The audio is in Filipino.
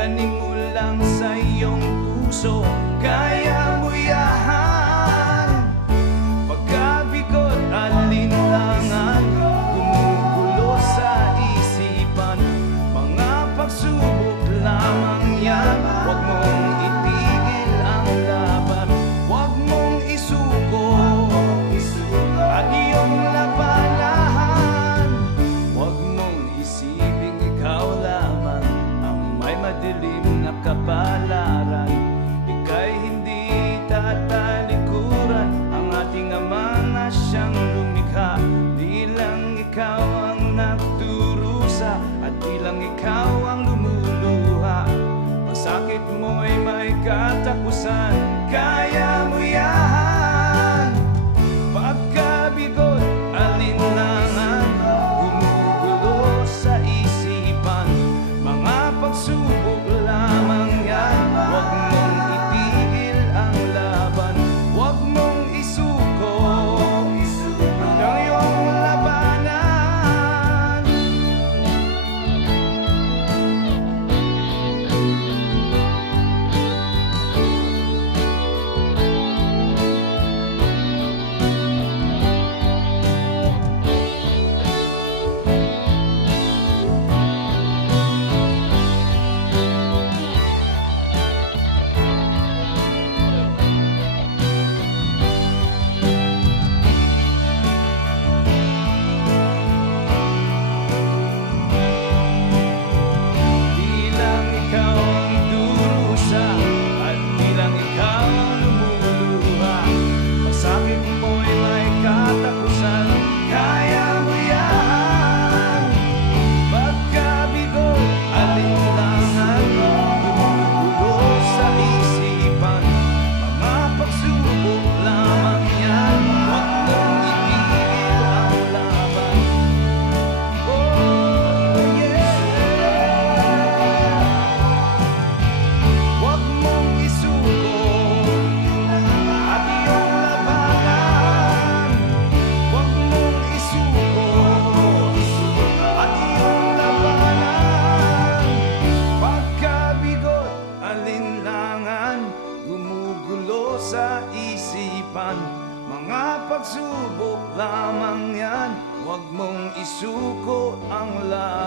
itanim mo lang sa iyong puso. Kaya mo yan. Pagkabigot, alinlangan, gumugulo sa isipan, mga pagsubok lamang yan. Huwag mong itigil ang laban, huwag mong isuko ang iyong labanan. Huwag mong isiping ikaw lamang ang may madilim na kapalaran. Ika'y hindi tatalikuran ang ating Ama na siyang lumikha. Di lang ikaw ang nagdurusa at di lang ikaw ang lumuluha. Masakit mo'y may katapusan, kaya mo yan. Pagkabigot, alinlangan, gumugulo sa isipan, mga pagsubok lamang yan. Huwag mong itigil ang laban, huwag mong isuko ang iyong labanan. Di lang ikaw ang durusa at di lang ikaw ang lumuluha. Masakit mo'y may katapusan, kaya mo yan. Pagkabigot, alinlangan, gumugulo sa isipan, mga pagsubok lamang yan. Huwag mong itigil ang laban. Oh yeah. Huwag mong isuko at iyong labanan. Huwag mong isuko at iyong labanan. Pagkabigot, alinlangan, gumugulo sa isipan, mga pagsubok lamang yan. Huwag mong isuko ang laban.